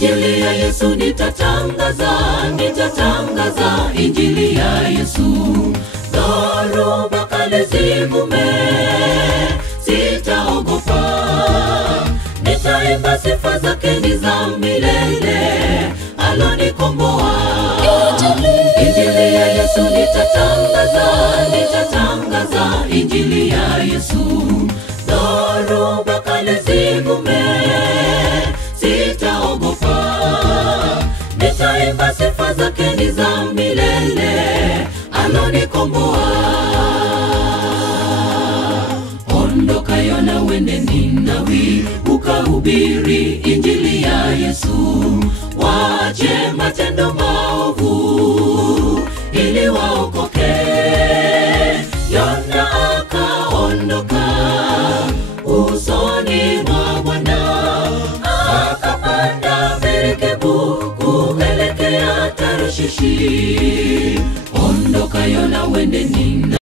Injili ya Yesu nitatangaza, nitatangaza injili ya Yesu. Dhoruba kali zivume, sitaogopa. Nitaimba sifa zake ni za milele, alonikomboa. Injili ya Yesu nitatangaza, nitatangaza injili ya Yesu. Dhoruba kali zivume, sitaogopa. Nitaimba sifa zake ni za milele, alonikomboa. Ondoka Yona wende Ninawi, ukahubiri injili ya Yesu. Wache matendo maovu ili waokoke. Yona akaondoka usoni mwa Bwana, akapanda merikebu kuelekea Tarshishi. Ondoka Yona wende Ninawi.